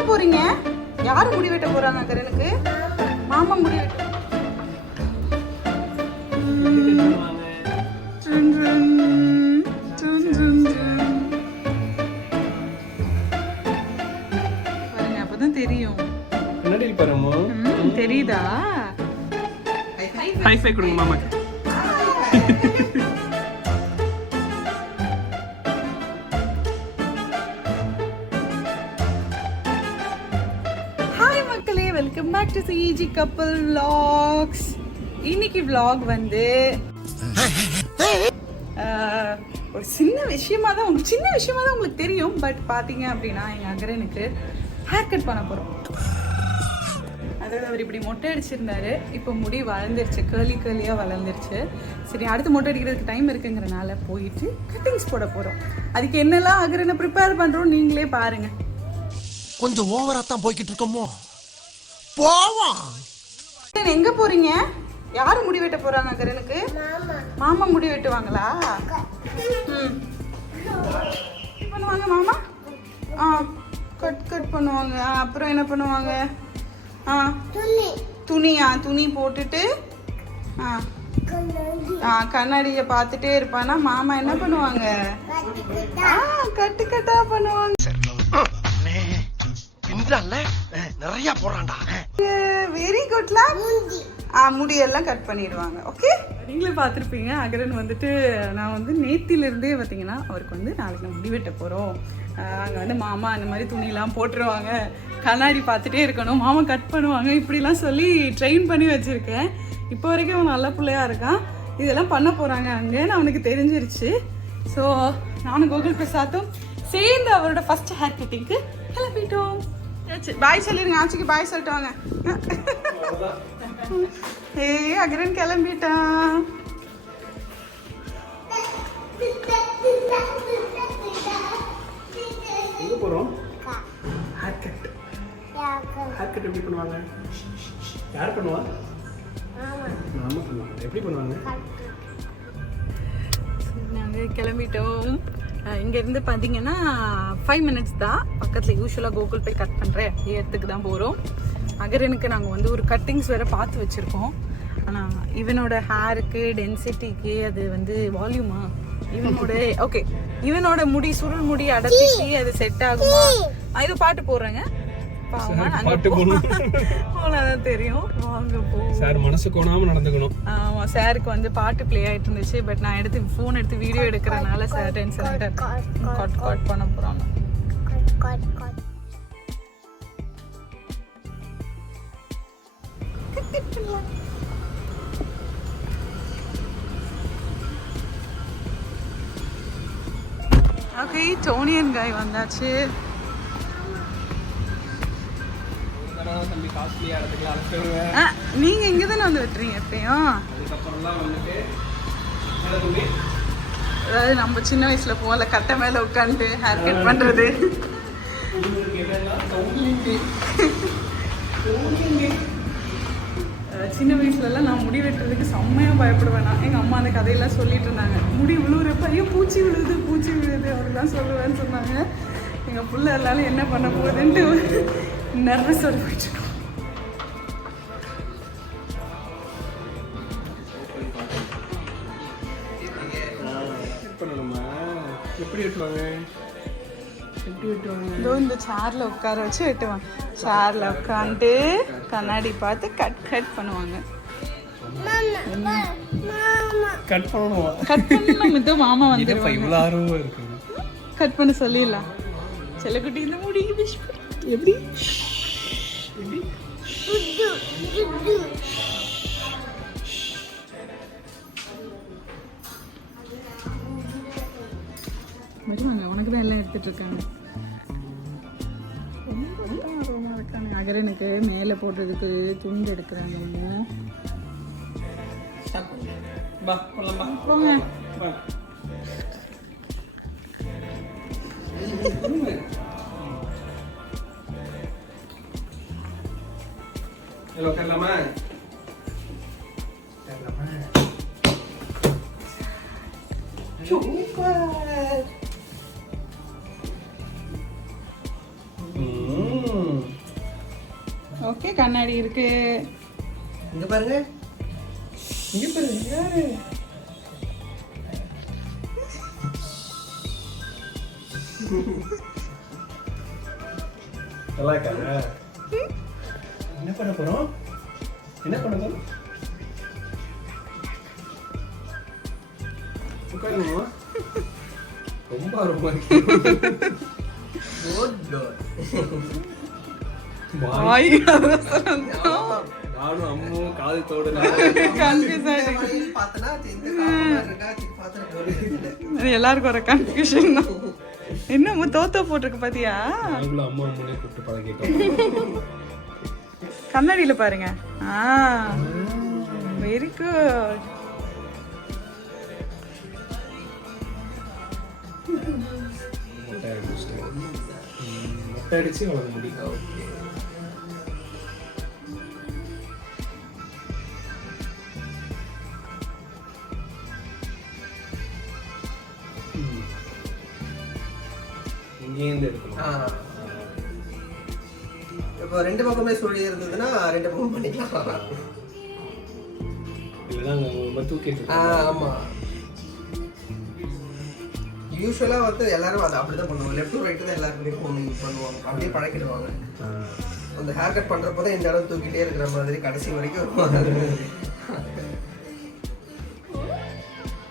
எங்க போறீங்க? யாரு முடி வெட்ட போறாங்க கரனுக்கு மாமா முடி வெட்ட. தெரியும். தெரியுதா? ஹை ஃபை கொடுங்க மாமாக்கு welcome back to CG Kappal vlogs இன்னைக்கு விலாக் வந்து ஒரு சின்ன விஷயமா தான் உங்களுக்கு சின்ன விஷயமா தான் உங்களுக்கு தெரியும். பட் பார்த்தீங்க அப்படின்னா எங்கள் அகரனுக்கு ஹேர் கட் பண்ண போகிறோம் அதாவது அவர் இப்படி மொட்டை அடிச்சிருந்தாரு. இப்போ முடி வளர்ந்துருச்சு. கேர்லி கேர்லியாக வளர்ந்துருச்சு. சரி அடுத்து மொட்டை அடிக்கிறதுக்கு டைம் இருக்குங்கிறனால போயிட்டு கட்டிங்ஸ் போட போகிறோம் அதுக்கு என்னெல்லாம் அகரனை ப்ரிப்பேர் பண்ணுறோம் நீங்களே பாருங்கள் கொஞ்சம் ஓவரா தான் போய்கிட்டு இருக்கோமோ? போவோம். எங்க போறீங்க? யாரு முடி வெட்ட போறாங்க கரனுக்கு மாமா. முடி வெட்டுவாங்களா? ம். பண்ணுவாங்க மாமா? ஆ கட் கட் பண்ணுவாங்க. ஆ, அப்புறம் என்ன பண்ணுவாங்க? ஆ துணியா? துணி போட்டுட்டு ஆ. ஆ கண்ணாடியை பார்த்துட்டே இருப்பானா? மாமா என்ன பண்ணுவாங்க? ஆ கட்டு கட்டா பண்ணுவாங்க நிறைய போறான்டா வெரி குட்லா ஆ முடியெல்லாம் கட் பண்ணிடுவாங்க. ஓகே நீங்களே பார்த்துருப்பீங்க அகரன் வந்துட்டு நான் வந்து நேத்திலிருந்தே பார்த்தீங்கன்னா அவருக்கு வந்து நாளைக்கு நான் முடி வெட்ட போகிறோம் அங்கே வந்து மாமா அந்த மாதிரி துணியெல்லாம் போட்டுருவாங்க. கண்ணாடி பார்த்துட்டே இருக்கணும். மாமா கட் பண்ணுவாங்க. இப்படிலாம் சொல்லி ட்ரெயின் பண்ணி வச்சுருக்கேன். இப்போ வரைக்கும் அவன் நல்ல பிள்ளையா இருக்கான். இதெல்லாம் பண்ண போகிறாங்க அங்கேன்னு அவனுக்கு தெரிஞ்சிருச்சு. ஸோ நானும் கோகுல் பிரசாத்தும் சேர்ந்து அவரோட ஃபர்ஸ்ட் ஹேர் கட்டிங்க்கு கிளம்பிட்டோம். பாய் சொல்லிருங்க ஆச்சிக்கு பாய் சொல்லிட்டு வாங்க. ஏய் அகரன் கிளம்பிட்டான். எங்க போறோம்? ஹேர் கட் ஹேர் கட் எப்படி பண்ணுவாங்க? யார் பண்ணுவா? பண்ணுவாங்க. எப்படி பண்ணுவாங்க? நாங்கள் கிளம்பிட்டோம். இங்கேருந்து பார்த்தீங்கன்னா ஃபைவ் மினிட்ஸ் தான். பக்கத்தில் யூஸ்வலாக கூகுள் பே கட் பண்ணுற இடத்துக்கு தான் போகிறோம் அகரனுக்கு நாங்கள் வந்து ஒரு கட்டிங்ஸ் வேறு பார்த்து வச்சுருக்கோம். ஆனால் இவனோட ஹேருக்கு டென்சிட்டிக்கு அது வந்து வால்யூமா இவனோட ஓகே இவனோட முடி சுருள் முடி அடர்த்திக்கு அது செட் ஆகுமா? இது பாட்டு போடுறேங்க. அவ்வளோதான் தெரியும். வாங்க போ. சார் மனசு கோணாம நடந்துக்கணும். ஆமா சாருக்கு வந்து பாட்டு ப்ளே ஆயிட்டு இருந்துச்சு பட் நான் எடுத்து ஃபோன் எடுத்து வீடியோ எடுக்கிறனால சார் டென்ஷன் ஆகிட்டு காட் காட் பண்ண போறாங்க. ஓகே டோனியன் காய் வந்தாச்சு. நீங்க இங்க தானே வந்து வெட்டுறீங்க எப்பயும்? அதாவது நம்ம சின்ன வயசுல போல கட்டை மேல உட்காந்து ஹேர் கட் பண்றது சின்ன வயசுலலாம் நான் முடி வெட்டுறதுக்கு செம்மையாக பயப்படுவேன். நான் எங்கள் அம்மா அந்த கதையெல்லாம் சொல்லிட்டு இருந்தாங்க. முடி விழுவுறப்ப ஐயோ பூச்சி விழுது பூச்சி விழுது அப்படிலாம் சொல்லுவேன்னு சொன்னாங்க. எங்கள் புள்ள எல்லாரும் என்ன பண்ண போகுதுன்ட்டு நர்வஸோட போயிட்டு கட் பண்ணணுமா எப்படி வெட்டுவாங்க எப்படி வெட்டுவாங்க இதோ இந்த சேர்ல உட்கார வச்சு வெட்டுவாங்க சேர்ல உட்காந்து கண்ணாடி பார்த்து கட் கட் பண்ணுவாங்க கட் பண்ணணுமா கட் பண்ணணும் இதோ மாமா வந்துருவாங்க இவ்வளோ ஆர்வமா இருக்குது கட் பண்ண சொல்லிடலாம் செல்லக்குட்டி இந்த முடி விஷ் எப்படி? வருவாங்க உனக்கு தான் எல்லாம் எடுத்துட்டு இருக்காங்க. ரொம்ப இருக்காங்க அகரனுக்கு மேலே போடுறதுக்கு துண்டு எடுக்கிறாங்க. அவங்க. பா போலாம் ஹலோ உட்காரலாமா உட்காரலாமா சூப்பர் ஓகே கண்ணாடி இருக்கு. இங்க பாருங்க. இங்க பாருங்க யாரு? நல்லா இருக்காங்க பண்ண போறோம். என்ன பண்ண உட்காருமா ரொம்ப ரொம்ப நானும் அம்மும் காது தோடு கன்ஃபியூஸ் ஆயிடுச்சு எல்லாருக்கும் ஒரு கன்ஃபியூஷன் தான். என்ன தோத்தோ போட்டிருக்கு பாத்தியா? அம்மா அம்முனே கூப்பிட்டு பழகிட்டோம். கண்ணாடியில பாருங்க. ஆ வெரி குட் மொட்டை அடிச்சு வளர்க்க முடியும். இங்கேருந்து எடுக்கணும் இப்போ ரெண்டு பக்கமே சுழி இருந்ததுன்னா ரெண்டு பக்கம் பண்ணிக்கலாம். இல்லைன்னா அங்கே ரொம்ப தூக்கிட்டு ஆ, இருக்கோம். ஆமா. யூஸ்வலாக வந்து எல்லாரும் அதை அப்படி தான் பண்ணுவாங்க. லெஃப்ட் டு ரைட்டு தான் எல்லாருமே பண்ணுவாங்க. அப்படியே பழக்கிடுவாங்க. அந்த ஹேர் கட் பண்ணுறப்போ தான் இந்த இடம் தூக்கிட்டே இருக்கிற மாதிரி கடைசி வரைக்கும் இருக்கும்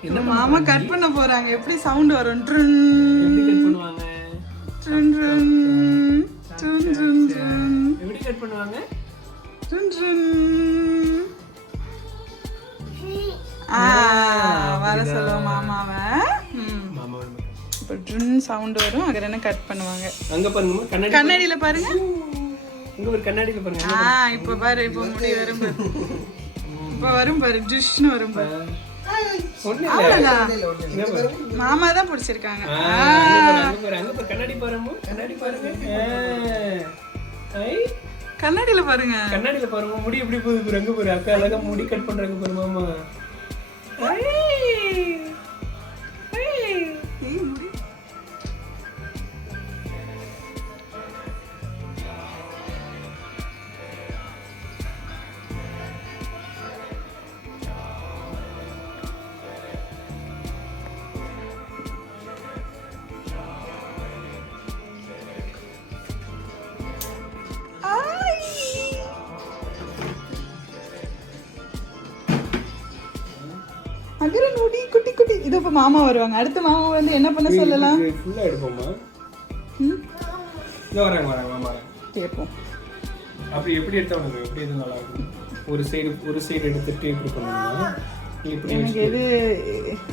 இந்த மாமா கட் பண்ண போறாங்க. எப்படி சவுண்ட் வரும்? ட்ருன் ட்ருன். கட் பண்ணுவாங்க. ட்ருன் ட்ருன் ஆ வர சொல்லுவோம் மாமாவை. இப்போ ட்ருன் சவுண்ட் வரும் அங்கே என்ன கட் பண்ணுவாங்க? அங்க பாருங்கம்மா கண்ணாடி கண்ணாடியில பாருங்க. இங்க ஒரு கண்ணாடியில பாருங்க ஆ இப்போ பாரு இப்போ முடி வரும் பாரு. இப்போ வரும் பாரு ஜுஷ்னு வரும் பாரு. மாமா தான் பிடிச்சிருக்காங்க. கண்ணாடி கண்ணாடி பாருங்க. கண்ணாடியில பாருங்க. கண்ணாடியில பாருங்க முடி எப்படி போகுது ரங்க அங்க பாரு அக்கா அழகா முடி கட் பண்றாங்க பாருமாமா அகர நொடி குட்டி குட்டி. இது இப்ப மாமா வருவாங்க. அடுத்து மாமா வந்து என்ன பண்ண சொல்லலாம்? இது ஃபுல்லா எடுப்போமா? ம், இதோ வராங்க வராங்க மாமா கேட்போம். அப்படி எப்படி எடுத்தா உனக்கு? எப்படி எது நல்லா இருக்கும்? ஒரு சைடு ஒரு சைடு எடுத்துட்டு இப்படி இப்படி எனக்கு எது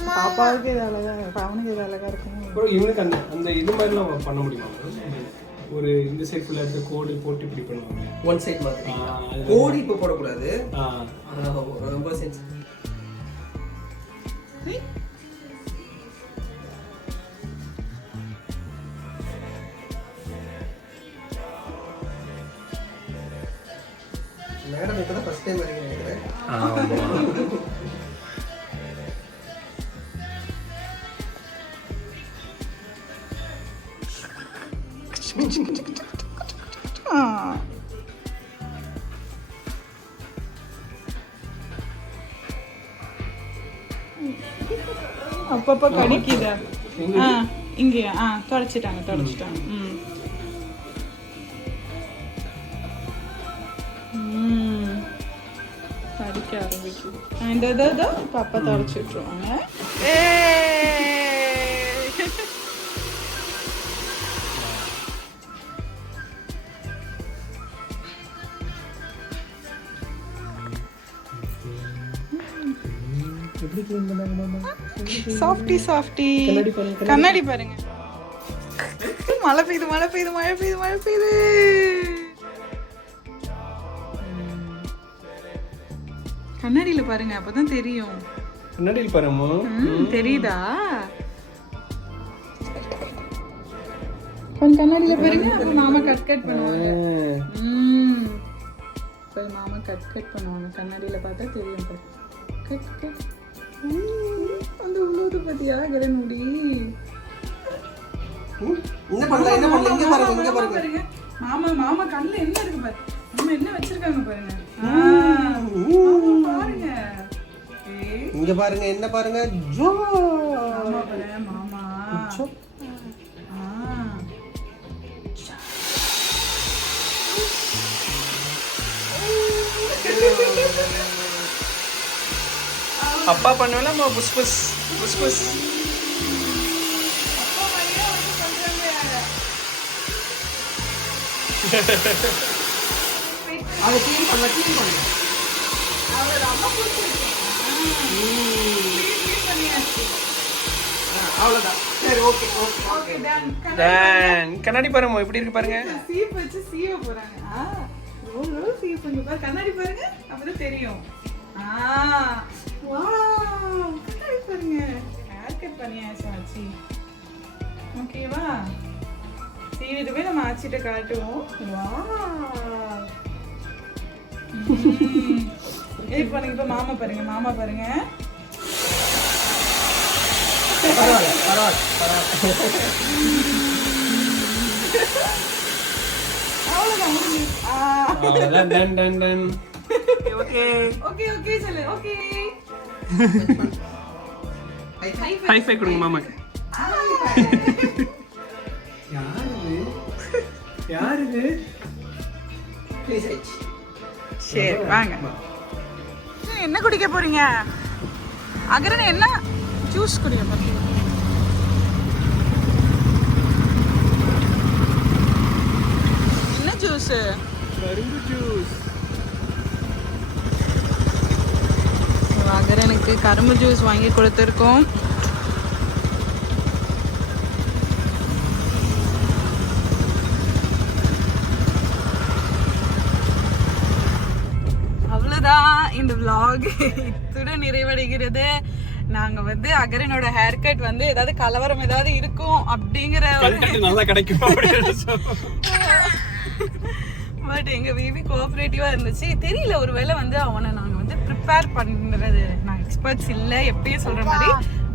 பாப்பாவுக்கு இது அழகா அவனுக்கு இது அழகா இருக்கும்? அப்புறம் இவனுக்கு அந்த அந்த இது மாதிரிலாம் பண்ண முடியுமா ஒரு இந்த சைடு ஃபுல்லா எடுத்து கோடு போட்டு இப்படி பண்ணுவாங்க. ஒன் சைட் மாதிரி. கோடி இப்போ போடக்கூடாது. ஆ. ஆனா, ரொம்ப சென்ஸ் மேடம் இப்போ தான் ஃபர்ஸ்ட் டைம் வரீங்க நினைக்கிறேன் ஆ. அப்பப்ப கடிக்குதா? ஆ இங்கேயா ஆ தொடச்சிட்டாங்க தொடச்சிட்டாங்க. ம். கடிக்க ஆரம்பிக்குது இந்த இதோ பாப்பா தொடச்சி ஏய் சாஃப்டி சாஃப்டி கண்ணாடி பாருங்க, மழை பெய்யுது மழை பெய்யுது மழை பெய்யுது மழை பெய்யுது. கண்ணாடியில பாருங்க அப்பதான் தெரியும். கண்ணாடியில் பாரும்மா ம், தெரியுதா? கொஞ்சம் கண்ணாடியில பாருங்க அப்ப மாமா கட் கட் பண்ணுவாங்க. ம். மாமா கட் கட் பண்ணுவாங்க கண்ணாடியில பார்த்தா தெரியும். கட் கட் பத்தியா கிரண் முடி என்ன பண்ணல என்ன பண்ணல இங்க பாருங்க இங்க மாமா பாருங்க. மாமா மாமா கண்ணுல என்ன இருக்கு பாரு? மாமா என்ன வச்சிருக்காங்க பாருங்க? பாருங்க. இங்க பாருங்க என்ன பாருங்க? ஜோ. மாமா பாரு, மாமா. ஆ. அப்பா பண்ணுவேல அம்மா புஸ் புஸ் புஸ் புஸ். அதை க்ளீன் பண்ண க்ளீன் பண்ண. அவ்வளோதான் சரி ஓகே. கண்ணாடி பாருங்க. எப்படி இருக்கு பாருங்க. சீப் வச்சு சீவ போறாங்க. ஆ சீவ் பண்ணி பாரு. கண்ணாடி பாருங்க அப்பதான் தெரியும். ஆ. வாவ் பாருங்க ஹேர் கட் பண்ணியாச்சு ஆச்சி ஓகேவா சீவிட்டு போய் நம்ம ஆச்சிட்ட காட்டுவோம். வாவ் பாருங்க இப்ப மாமா பாருங்க மாமா பாருங்க. பரவாயில்ல பரவாயில்ல பரவாயில்ல. அவ்வளவுதான். ஓகே ஓகே ஓகே சொல்லு ஓகே ஹை ஃபை கொடுங்க மாமாக்கு யார்? யார் சரி வாங்க. என்ன குடிக்க போறீங்க? அகரன் என்ன? ஜூஸ் குடிக்க போறீங்க என்ன ஜூஸ்? கரும்பு ஜூஸ். அகரனுக்கு கரும்பு ஜூஸ் வாங்கி கொடுத்துருக்கோம். அவ்வளோதான் இந்த vlog இத்துடன் நிறைவடைகிறது. நாங்க வந்து அகரனோட ஹேர் கட் வந்து ஏதாவது கலவரம் ஏதாவது இருக்கும் அப்படிங்கிற நல்லா கிடைக்கும். பட் எங்க பேபி கோஆபரேட்டிவா இருந்துச்சு. தெரியல ஒருவேளை வந்து அவனை ப்ரிப்பேர் பண்றது. நான் எக்ஸ்பர்ட்ஸ் இல்ல எப்பயும் சொல்ற மாதிரி.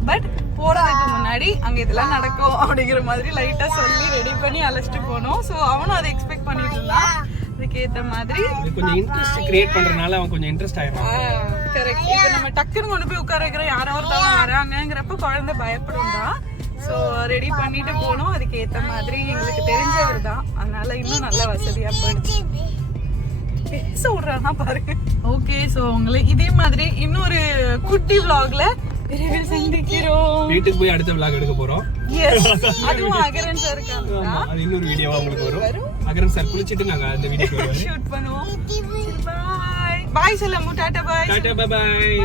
பட் போறதுக்கு முன்னாடி அங்க இதெல்லாம் நடக்கும் அப்படிங்கிற மாதிரி லைட்டா சொல்லி ரெடி பண்ணி அழைச்சிட்டு போனோம். ஸோ அவனும் அதை எக்ஸ்பெக்ட் பண்ணிட்டு இருந்தான். அதுக்கேத்த மாதிரி கொஞ்சம் இன்ட்ரெஸ்ட் கிரியேட் பண்றதுனால அவன் கொஞ்சம் இன்ட்ரெஸ்ட் ஆயிடும் கரெக்ட் இப்போ நம்ம டக்குன்னு கொண்டு போய் உட்கார வைக்கிறோம். யாரோ ஒருத்தவங்க வராங்கங்கிறப்ப குழந்தை பயப்படும் தான். ஸோ ரெடி பண்ணிட்டு போனோம். அதுக்கு மாதிரி எங்களுக்கு தெரிஞ்சவர் தான். அதனால இன்னும் நல்ல வசதியா போயிடுச்சு. பேச விடுறானா பாருங்க ஓகே ஸோ உங்களை இதே மாதிரி இன்னொரு குட்டி vlogல விரைவில் சந்திக்கிறோம். வீட்டுக்கு போய் அடுத்த விளாக் எடுக்க போறோம். எஸ் அதுவும் அகரன் சார் இருக்காங்க. அது இன்னொரு வீடியோவா உங்களுக்கு வரும். அகரன் சார் குளிச்சிட்டு நாங்க அந்த வருவோம். ஷூட் பண்ணுவோம். பாய் பாய் சொல்லமு. டாடா பாய் டாடா பை பாய்